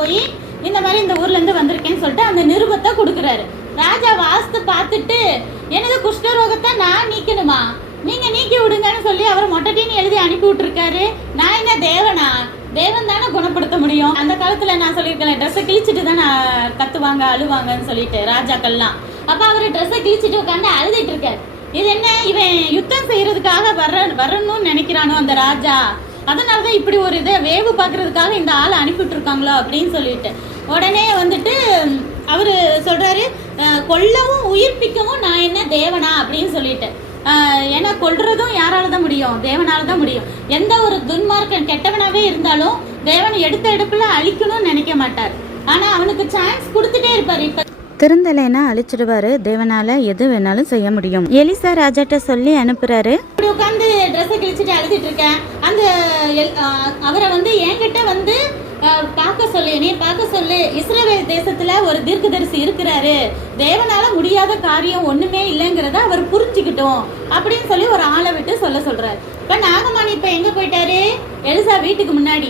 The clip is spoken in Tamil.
போய் இந்த மாதிரி இந்த ஊர்ல இருந்து வந்திருக்கேன்னு சொல்லிட்டு அந்த நிருபத்தை கொடுக்குறாரு. ராஜா வாஸ்து பார்த்துட்டு எனது குஷ்டரோகத்தை நான் நீக்கணுமா, நீங்க நீக்கி விடுங்கன்னு சொல்லி அவர் மொட்டட்டின்னு எழுதி அனுப்பி விட்டுருக்காரு. நான் என்ன தேவனா? தேவன் தானே குணப்படுத்த முடியும். அந்த காலத்துல நான் சொல்லியிருக்கேன், ட்ரெஸ்ஸை கிழிச்சிட்டு தான் கத்துவாங்க அழுவாங்கன்னு சொல்லிட்டு ராஜாக்கள்லாம். அப்ப அவர் ட்ரெஸ்ஸை கிழிச்சிட்டு உட்காந்து அழுதுட்டு இருக்காரு. இது என்ன, இவன் யுத்தம் செய்யறதுக்காக வரணும்னு நினைக்கிறானோ அந்த ராஜா, அதனாலதான் இப்படி ஒரு இதை வேவு பாக்குறதுக்காக இந்த ஆளை அனுப்பிட்டு இருக்காங்களோ அப்படின்னு சொல்லிட்டு உடனே வந்துட்டு அவரு சொல்றாரு, கொல்லவும் உயிர்ப்பிக்கவும் நான் என்ன தேவனா அப்படின்னு சொல்லிட்டு. ஏன்னா கொல்றதும் யாரால தான் முடியும்? தேவனால தான் முடியும். எந்த ஒரு துன்மார்க்கன் கெட்டவனாவே இருந்தாலும் தேவன் எடுத்த எடுப்புல அழிக்கணும்னு நினைக்க மாட்டார். ஆனா அவனுக்கு சான்ஸ் கொடுத்துட்டே இருப்பாரு. இப்ப திருந்தலைன்னா அழிச்சிடுவாரு. தேவனால எது வேணாலும் செய்ய முடியும். எலிசா ராஜாட்ட சொல்லி அனுப்புறாரு. இப்படி உட்காந்து ட்ரெஸ்ஸை கிழிச்சிட்டு அழுதுட்டு இருக்கேன். அந்த அவரை வந்து என்கிட்ட வந்து பார்க்க சொல்லு, நீ பார்க்க சொல்லு, இஸ்ரவேல் தேசத்துல ஒரு தீர்க்கதரிசி இருக்கிறாரு, தேவனால முடியாத காரியம் ஒண்ணுமே இல்லைங்கிறத அவர் புரிஞ்சுக்கிட்டோம் அப்படின்னு சொல்லி ஒரு ஆளை விட்டு சொல்ல சொல்றாரு. இப்ப நாகமாணி இப்ப எங்க போயிட்டாரு? எலிசா வீட்டுக்கு முன்னாடி.